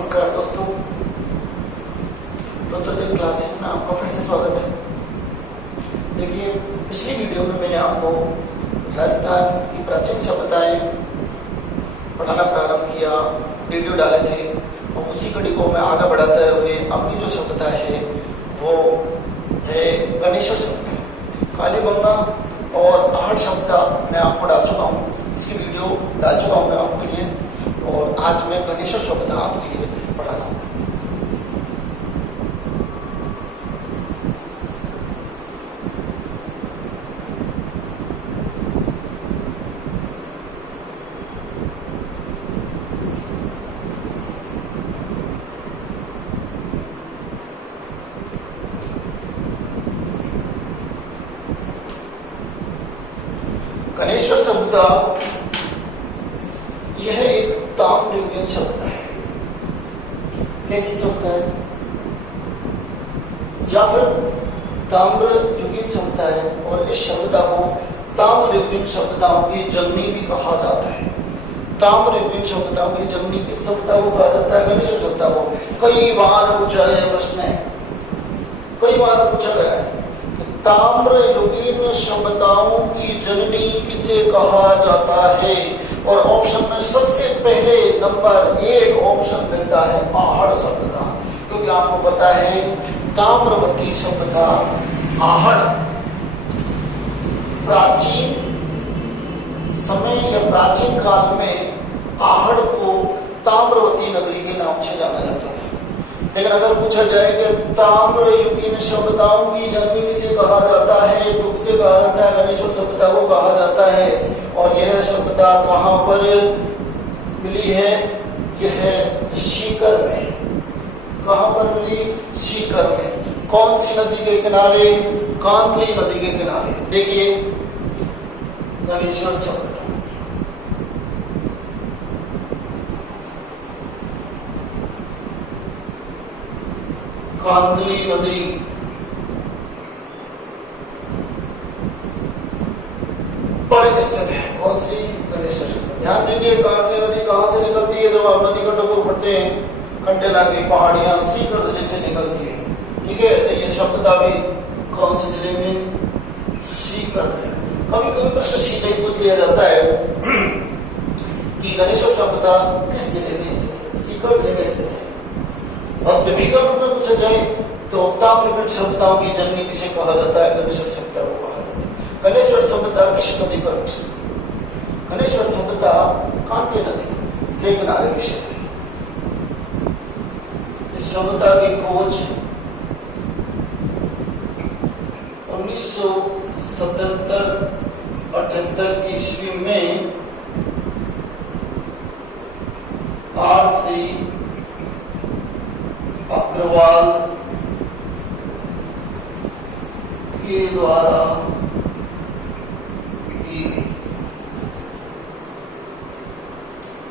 नमस्कार दोस्तों, प्रोत्तर क्लासेस में आपका फिर से स्वागत है। देखिए, पिछली वीडियो में मैंने आपको राजस्थान की प्राचीन सभ्यताएं पढ़ाना प्रारंभ किया, वीडियो डाले थे और उसी कड़ी को मैं आगे बढ़ाते हुए अपनी जो सभ्यता है वो है गणेश्वर सभ्यता। कालीबंगा और आहट सभ्यता मैं आपको डाल चुका हूँ, इसकी वीडियो डाल चुका हूँ मैं आपके लिए, और आज मैं गणेश्वर सभ्यता आपके लिए पढ़ा रहा हूँ। गणेश्वर सभ्यता यह एक ताम्रयुगीन सभ्यता है। कैसी सभ्यता है? या फिर ताम्रयुगीन सभ्यता है, और इस सभ्यता को ताम्रयुगीन सभ्यताओं की जननी भी कहा जाता है। ताम्रयुगीन सभ्यताओं की जननी किस सभ्यता को कहा जाता है? गणेश्वर सभ्यता को। कई बार पूछा गया प्रश्न है, कई बार पूछा गया है, ताम्रयुगीन सभ्यताओं की जननी किसे कहा जाता है? और ऑप्शन में सबसे पहले नंबर 1 ऑप्शन मिलता है आहट सभ्यता, क्योंकि आपको पता है ताम्रवती सभ्यता आहट प्राचीन समय या प्राचीन काल में आहट को ताम्रवती नगरी के नाम से जाना जाता था। लेकिन अगर पूछा जाए कि ताम्रयुगीन सभ्यताओं की जननी किसे कहा जाता है, तो किसे कहा जाता है? गणेश्वर सभ्यता को कहा जाता है। और यह सभ्यता कहां पर मिली है? यह सीकर में। कहां पर मिली? सीकर में। कौन सी नदी के किनारे? कांतली नदी के किनारे। देखिए, गणेश्वर सभ्यता कांतली नदी पर स्थित है। कौन सी? गणेश्वर सभ्यता। ध्यान दीजिए, कांतली नदी कहां से निकलती है? जब आप नदी का टोकर पढ़ते हैं, कंडेला की पहाड़ियां सीकर जिले से निकलती है। ठीक है, तो ये सभ्यता भी कौन से जिले में? सीकर जिले। कभी कभी प्रश्न सीधे ही पूछ लिया जाता है कि गणेश्वर सभ्यता किस जिले में स्थित है? सीकर जिले में स्थित है। और विभिन्न रूप में पूछा जाए तो ताम्रयुगीन सभ्यताओं की जननी किसे कहा जाता है? गणेश्वर सभ्यता को कहा जाता है। गणेश्वर सभ्यता किस नदी पर विकसित? गणेश्वर सभ्यता कांतली नदी के किनारे विकसित है। इस सभ्यता की खोज 1977-78 ईस्वी में आर.सी. अग्रवाल के द्वारा की गई।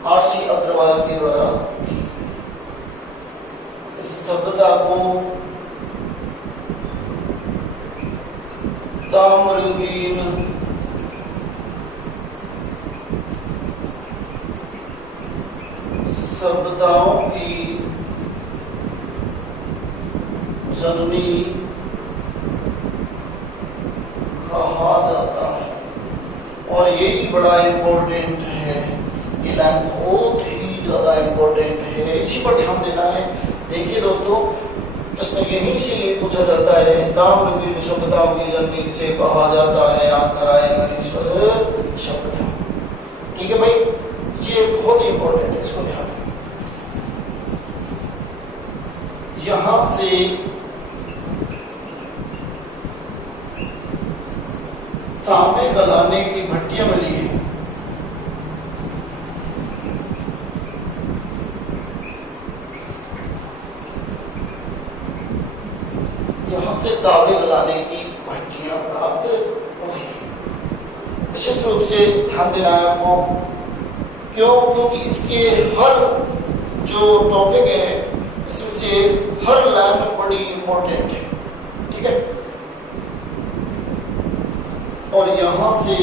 आर.सी. अग्रवाल के द्वारा की गई। इस सभ्यता को ताम्रयुगीन सभ्यताओं की जननी कहा जाता है। और यही बड़ा इम्पोर्टेंट है, ये लाइन बहुत ही ज्यादा इम्पोर्टेंट है, इसी पर ध्यान देना है। देखिए दोस्तों, प्रश्न यहीं से ये पूछा जाता है, ताम्रयुगीन सभ्यताओं की जननी किसे कहा जाता है? आंसर आए गणेश्वर सभ्यता। ठीक है भाई, ये बहुत ही इम्पोर्टेंट है, इसको ध्यान रखना। यहां से तांबे गलाने की भट्टियां मिली है। यहां से तांबे गलाने की भट्टियां प्राप्त हुई। विशेष रूप से ध्यान देना है आपको। क्यों? क्योंकि इसके हर जो टॉपिक है, इसमें से हर लाइन बड़ी इंपॉर्टेंट है। ठीक है, और यहां से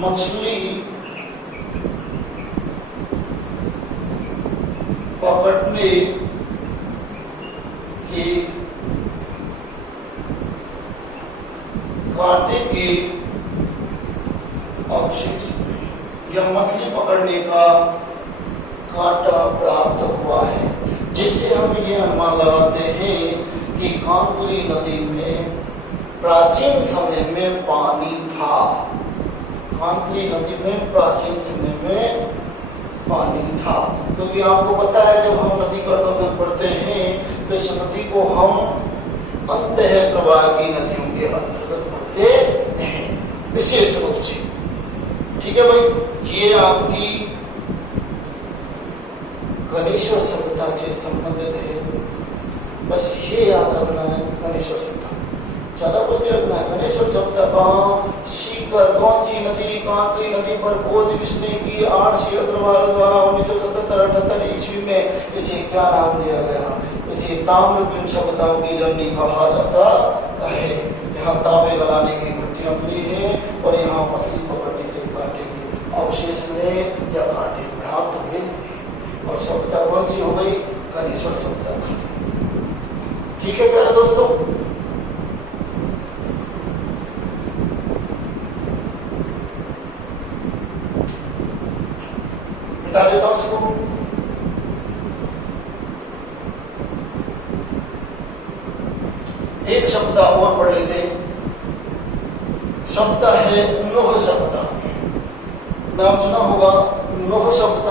मछली कांटे के अवशेष या मछली पकड़ने का कांटा प्राप्त हुआ है, जिससे हम ये अनुमान लगाते हैं कि कांकली नदी में प्राचीन समय में पानी था। कांकली नदी में प्राचीन समय में पानी था, क्योंकि आपको पता है जब हम नदी का टॉपिक पढ़ते हैं तो इस नदी को हम अंतः प्रवाह की नदियों के अंतर्गत पढ़ते हैं विशेष रूप से। ठीक है भाई, ये आपकी गणेश्वर सभ्यता से संबंधित है, बस ये याद रखना है। गणेश्वर सभ्यता ज्यादा कुछ नहीं रखना है। गणेश्वर सभ्यता कहाँ, सीकर, कौन सी नदी, कांकरी नदी पर खोज किसने की, आरसी अग्रवाल द्वारा 1977-78 ईस्वी में। इसे क्या नाम दिया गया, इसे ताम्रकुंड सभ्यताओं की जननी कहा जाता है। यहाँ तांबे गलाने की भट्टियां मिली हैं और यहाँ मछली पकड़ने के कांटे के अवशेष मिले या कांटे प्राप्त हुए। और सभ्यता कौन सी हो गई, गणेश्वर सभ्यता। ठीक है प्यारे दोस्तों, मिटा देता हूं इसको। एक शब्द और पढ़ लेते। शब्द है नोह शब्द, नाम सुना होगा नोह शब्द।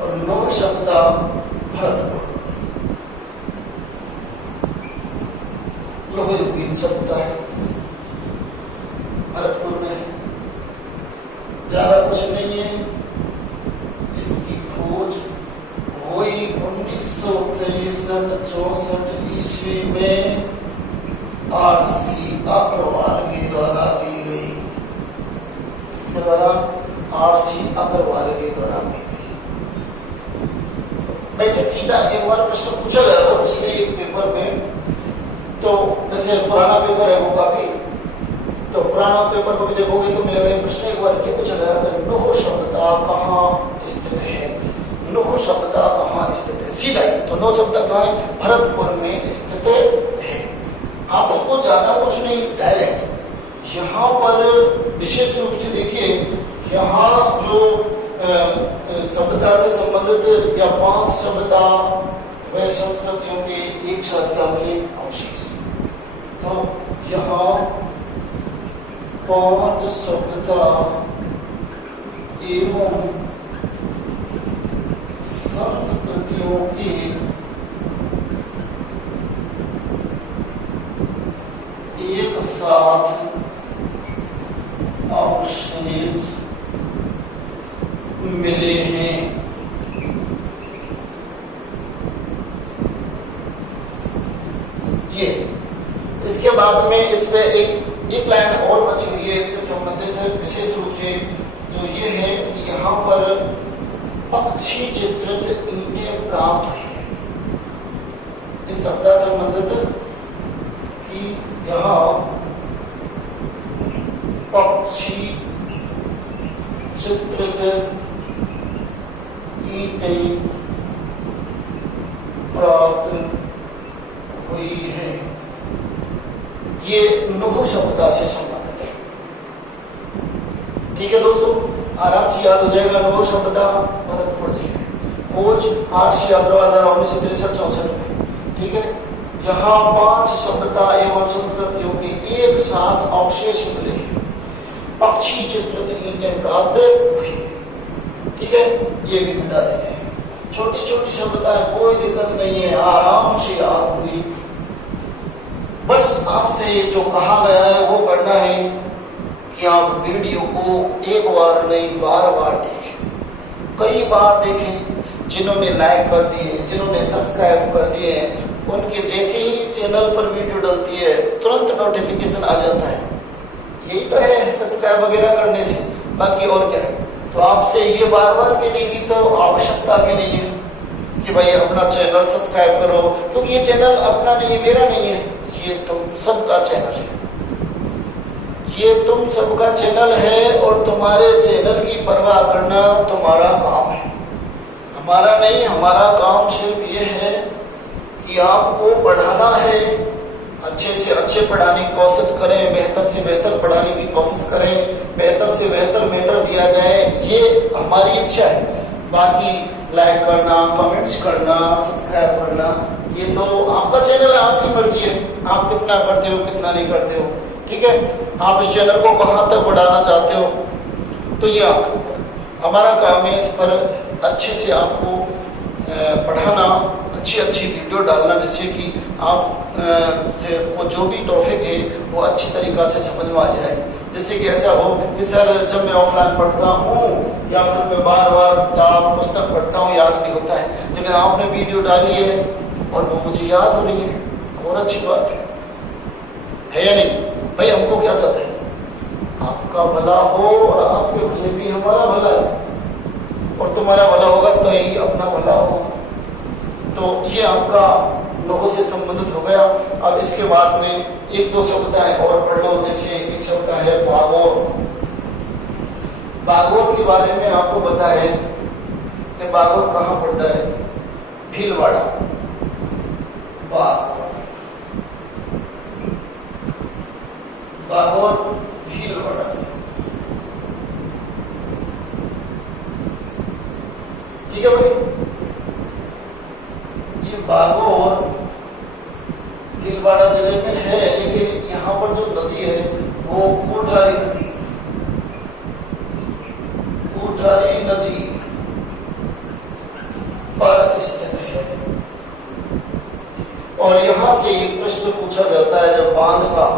और नोह शब्द भरतपुर लोहयुगीन सभ्यता है, भरतपुर में। ज्यादा कुछ नहीं है, इसकी खोज हुई 1963-64 ईस्वी में आरसी अग्रवाल के द्वारा की गई। इसके द्वारा आरसी अग्रवाल के द्वारा की गई। वैसे सीधा एक बार प्रश्न पूछा गया था पिछले पेपर में, तो जैसे पुराना पेपर है वो काफी, तो पुराना पेपर को भी देखोगे तो मिलेगा प्रश्न एक बार क्या पूछा गया, नोह सभ्यता कहाँ स्थित है, नोह सभ्यता कहाँ स्थित है, सीधा ही। तो नोह सभ्यता कहाँ है, भरतपुर में स्थित है। आपको ज्यादा कुछ नहीं, डायरेक्ट यहाँ पर विशेष रूप से देखिए, यहाँ जो सभ्यता से संबंधित या 5 सभ्यता व संस्कृतियों के एक साथ का मिले अवशेष। तो यहाँ 5 सभ्यता एवं संस्कृतियों के एक साथ अवशेष मिले हैं। ये इसके बाद में इस पे एक लाइन और बची हुई है, इससे संबंधित है विशेष रूप से, जो ये है कि यहाँ पर पक्षी चित्रित ईंटें प्राप्त है। इस शब्द से संबंधित कि यहाँ पक्षी चित्रित ईंटें प्राप्त हुई है। ये नोह सभ्यता से संबंधित है। ठीक है दोस्तों, आराम से याद हो जाएगा। नोह सभ्यता भरतपुर जी, खोज आरसी अग्रवाल द्वारा 1963-64 में। ठीक है, यहाँ 5 सभ्यता एवं संस्कृतियों के एक साथ अवशेष मिले, पक्षी चित्रित ईंटें प्राप्त हुई। ठीक है, ये भी मिटा देते हैं। छोटी छोटी सभ्यताएं, कोई दिक्कत नहीं है, आराम से याद हुई। बस आपसे जो कहा गया है वो करना है कि आप वीडियो को एक बार नहीं बार बार देखें, कई बार देखें। जिन्होंने लाइक कर दिए, जिन्होंने सब्सक्राइब कर दिए, उनके जैसे ही चैनल पर वीडियो डलती है तुरंत नोटिफिकेशन आ जाता है। यही तो है सब्सक्राइब वगैरह करने से, बाकी और क्या है। तो आपसे ये बार बार कहने की तो आवश्यकता भी नहीं है कि भाई अपना चैनल सब्सक्राइब करो, क्योंकि ये चैनल अपना नहीं है, मेरा नहीं है, ये तुम सबका चैनल है। ये तुम सबका चैनल है और तुम्हारे चैनल की परवाह करना तुम्हारा काम है। हमारा नहीं, हमारा काम सिर्फ ये है कि आपको पढ़ाना है, अच्छे से अच्छे पढ़ाने की कोशिश करें, बेहतर से बेहतर पढ़ाने की कोशिश करें, बेहतर से बेहतर मैटर दिया जाए, ये हमारी इच्छा है। बाकी लाइक करना, कमेंट्स करना, सब्सक्राइब करना, ये तो आपका चैनल है, आपकी मर्जी है, आप कितना करते हो कितना नहीं करते हो, ठीक है। आप इस चैनल को कहाँ तक बढ़ाना चाहते हो तो ये आपके ऊपर, हमारा काम है इस पर अच्छे से आपको पढ़ाना, अच्छी अच्छी वीडियो डालना, जिससे कि आप को जो भी टॉपिक है वो अच्छी तरीक़ा से समझ में आ जाए। जैसे कि ऐसा हो कि सर जब मैं ऑफलाइन पढ़ता हूँ या फिर मैं बार बार किताब पुस्तक पढ़ता हूँ याद नहीं होता है, लेकिन आपने वीडियो डाली है और वो मुझे याद हो रही है, और अच्छी बात है या नहीं भाई। हमको क्या चाहते हैं, आपका भला हो और आपके भले भी हमारा भला है, और तुम्हारा भला होगा तो ही अपना भला होगा। तो ये आपका लोगों से संबंधित हो गया। अब इसके बाद में एक दो शब्दाएं और पढ़ लो। जैसे एक शब्द है बागोर। बागोर के बारे में आपको पता है कि बागोर कहाँ पड़ता है, भीलवाड़ा। बागोर भीलवाड़ा, ठीक है भाई। ये बागोर भीलवाड़ा जिले में है, लेकिन यहाँ पर जो नदी है वो कोठारी नदी, कोठारी नदी पर स्थित है। और यहाँ से एक प्रश्न पूछा जाता है जब बांध का,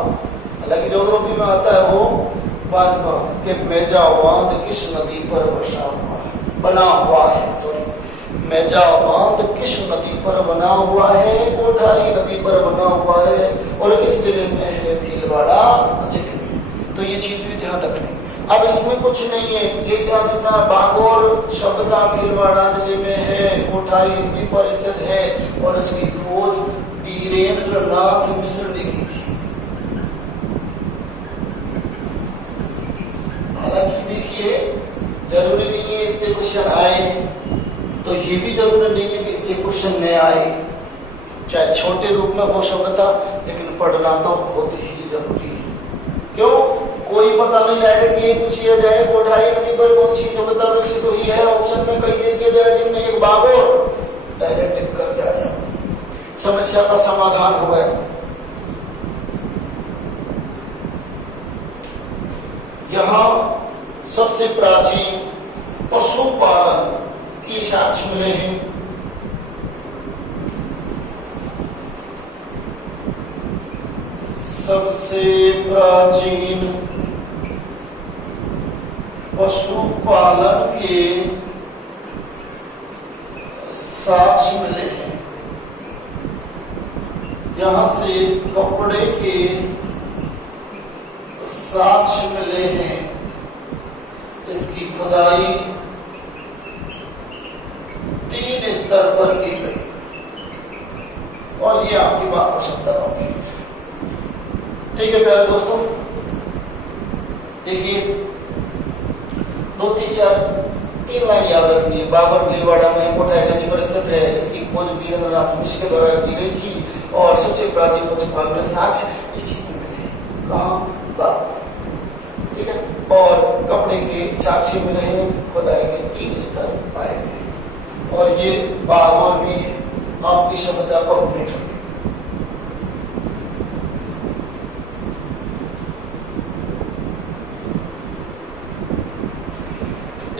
हालांकि ज्योग्राफी में आता है वो बांध का, कि मेजा बांध किस नदी पर बना हुआ है, सॉरी, मेजा बांध किस नदी पर बना हुआ है, कोठारी नदी पर बना हुआ है, और किस जिले में है, भीलवाड़ा जिले में। तो ये चीज भी ध्यान रखनी। अब इसमें कुछ नहीं है, ये ध्यान रखना, बागोर शब्द का भीलवाड़ा जिले में है, कोठारी नदी पर स्थित है, और इसकी खोज वीरेंद्र नाथ मिश्र ने की थी। हालांकि देखिए जरूरी नहीं है इससे क्वेश्चन आए, तो ये भी जरूरी नहीं है कि इससे क्वेश्चन न आए, चाहे छोटे रूप में हो शब्द था, लेकिन पढ़ना तो बहुत ही जरूरी है। क्यों, कोई पता नहीं डायरेक्ट ये पूछिया जाए कोठारी नदी पर कौन सी सभ्यता विकसित हुई है, ऑप्शन में कई दे दिया जाए जिनमें एक बागोर, डायरेक्ट कर दिया जाए, समस्या का समाधान हो गया। यहाँ सबसे प्राचीन पशुपालन की साक्ष्य मिले हैं। सबसे प्राचीन पशुपालन के साक्ष्य मिले हैं। यहाँ से कपड़े के साक्ष्य मिले हैं। इसकी खुदाई 3 स्तर पर की गई, और ये आपकी बात को सत्ता होगी। ठीक है प्यारे दोस्तों, देखिए 2, 3, 4, 3 लाइन याद रखनी है। बागोर भीलवाड़ा में कोठारी नदी पर स्थित है। इसकी खोज वीरेंद्र नाथ मिश्र के द्वारा की गई थी, और सबसे प्राचीन पशुपालन के साक्ष्य इसी में मिले। कहाँ, बागोर, ठीक है। और कपड़े के साक्ष्य मिले हैं, खुदाई के 3 स्तर पाए गए, और ये बागोर भी आपकी सभ्यता कंप्लीट हुई।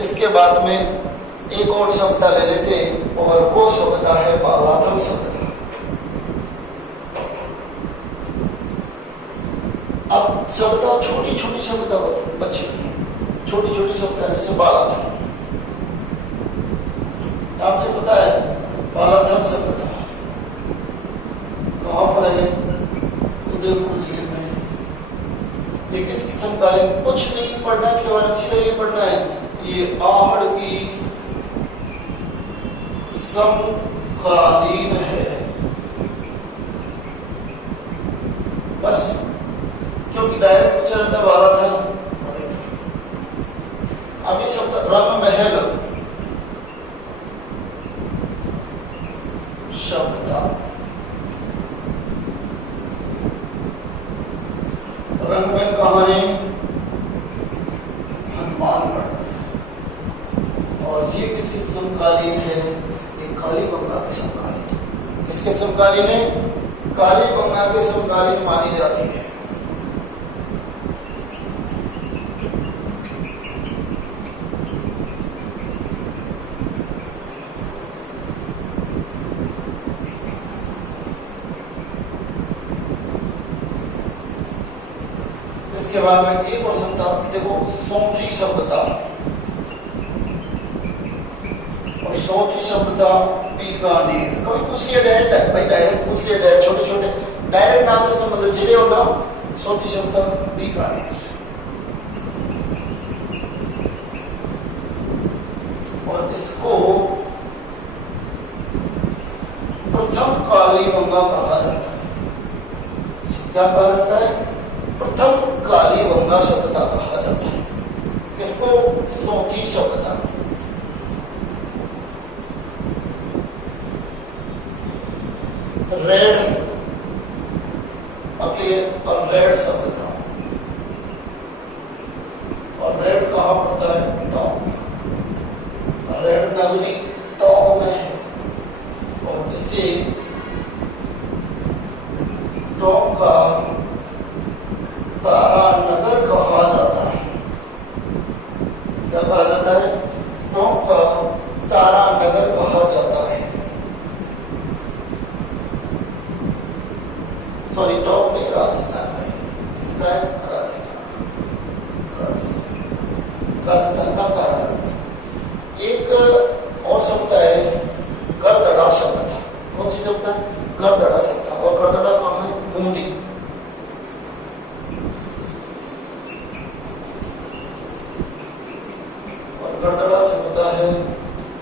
इसके बाद में एक और सभ्यता ले लेते हैं, और वो सभ्यता है बालाथल सभ्यता। अब सभ्यता छोटी छोटी सभ्यता बची हुई है, छोटी छोटी सभ्यता, जैसे बालाथल, नाम से पता है बालाथल सभ्यता कहाँ पर है, उदयपुर जिले में। ये किसकी समकालीन, कुछ नहीं पढ़ना इसके बारे में, सीधा ये पढ़ना है, ये आहड़ की समकालीन है, बस। क्योंकि डायरेक्ट पूछा जाता वाला था। अभी शब्द रंग महल, शब्दता। रंगमय कहानी हनुमानगढ़, और ये किसकी समकालीन है? ये कालीबंगा के समकालीन। किसके समकालीन है? कालीबंगा के समकालीन मानी जाती है। इसके बाद में एक और शब्द देखो, सौंधी शब्दता, और चौथी शब्दता बीकानेर। कभी पूछ लिया जाए भाई, डायरेक्ट पूछ लिया जाए, छोटे छोटे डायरेक्ट नाम से संबंधित जिले और नाम। चौथी शब्दता बीकानेर, और इसको प्रथम कालीबंगा कहा जाता है। क्या कहा जाता है? प्रथम कालीबंगा शब्दता कहा जाता है। इसको सौंधी शब्दता। रेड, अगली रेड शब्दता, और रेड कहाँ पड़ता है? टॉप। रेड नगरी टॉप में है, और इसे टॉप का तारानगर कहा जाता है। क्या कहा जाता है? टॉप का तारानगर कहा जाता है। सॉरी, टॉप नहीं, राजस्थान में। इसका है राजस्थान, राजस्थान का तारानगर। एक और शब्द है गरदड़ा शब्द। कौन सी शब्द है? गरदड़ा शब्द। और गरदड़ा कहाँ है? बूंदी। गरदड़ा से होता है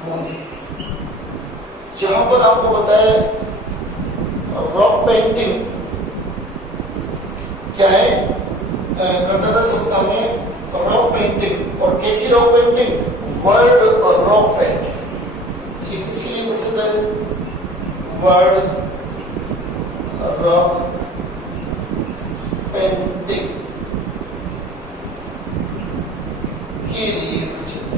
बूंदी। यहां पर आपको बताया रॉक पेंटिंग क्या है? गरदड़ा शब्द में रॉक पेंटिंग। और कैसी rock painting? World rock painting. ये किसके लिए प्रसिद्ध है? वर्ल्ड रॉक पेंटिंग के लिए प्रसिद्ध है।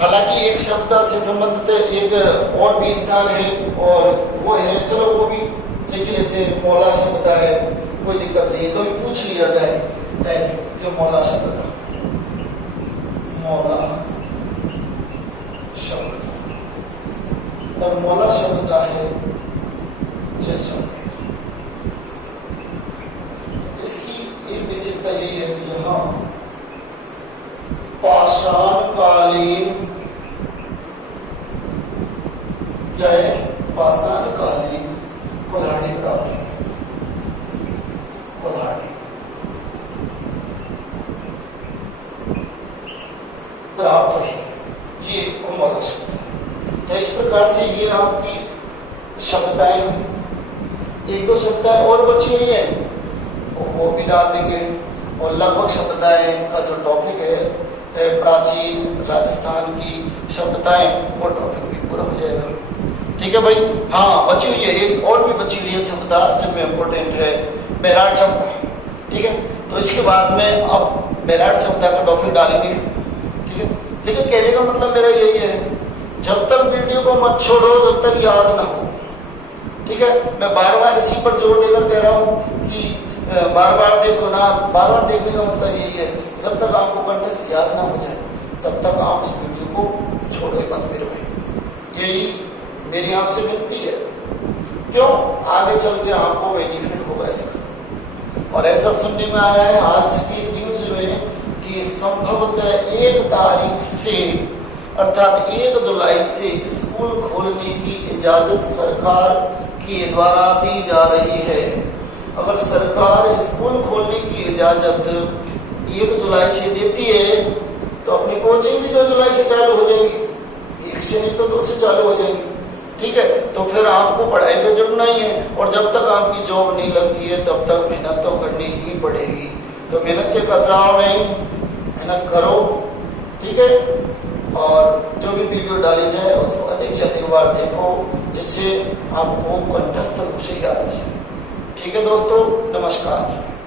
हालांकि एक शब्द से संबंधित एक और भी स्थान है, और वो है, चलो वो भी लिख लेते हैं, मौला शब्द है। कोई दिक्कत नहीं है, तो पूछ लिया जाए डायरेक्ट, जो मौला शब्द था, मौला शब्द। और मौला शब्द है जैसलमेर। इसकी एक विशेषता यही है कि यहाँ पाषाणकालीन, क्या है? पाषाणकालीन कुल्हाड़ी प्राप्त है। कुल्हाड़ी प्राप्त है, ये मौला शब्द है। तो इस प्रकार से ये आपकी शब्दताएं, एक दो शब्दताएं और बची हुई है, वो भी डाल देंगे। और लगभग शब्दताएं का जो टॉपिक है प्राचीन राजस्थान की शब्दताएं, वो टॉपिक भी पूरा हो जाएगा। ठीक है भाई। हाँ, बची हुई है एक और भी बची हुई है शब्दता, जिनमें इम्पोर्टेंट है बैराट शब्द। ठीक है, तो इसके बाद में अब बैराट शब्द का टॉपिक डालेंगे। ठीक है, लेकिन कहने का मतलब मेरा यही है, जब तक वीडियो को मत छोड़ो जब तक याद ना हो। ठीक है, मैं बार बार इसी पर जोर देकर कह रहा हूँ कि बार बार देखो ना। बार बार देखने का मतलब यही है, जब तक आपको कंटेंट याद ना हो जाए तब तक आप उस वीडियो को छोड़ो मत मेरे भाई। यही मेरी आपसे विनती है। क्यों? आगे चल के आपको बेनिफिट होगा इसका। और ऐसा सुनने में आया है आज की न्यूज में कि संभवतः 1 तारीख से, अर्थात 1 जुलाई से स्कूल खोलने की इजाजत सरकार के द्वारा दी जा रही है। अगर सरकार स्कूल खोलने की इजाजत 1 जुलाई से देती है तो अपनी कोचिंग भी 2 जुलाई से चालू हो जाएगी। 1 से नहीं तो 2 से चालू हो जाएगी। ठीक है, तो फिर आपको पढ़ाई पे जुड़ना ही है, और जब तक आपकी जॉब नहीं लगती है तब तक मेहनत तो करनी ही पड़ेगी। तो मेहनत से कतराओ नहीं, मेहनत करो। ठीक है, और जो भी वीडियो डाली जाए उसको अधिक से अधिक बार देखो, जिससे आपको कंठस्थ रूप से याद हो जाए। ठीक है दोस्तों, नमस्कार।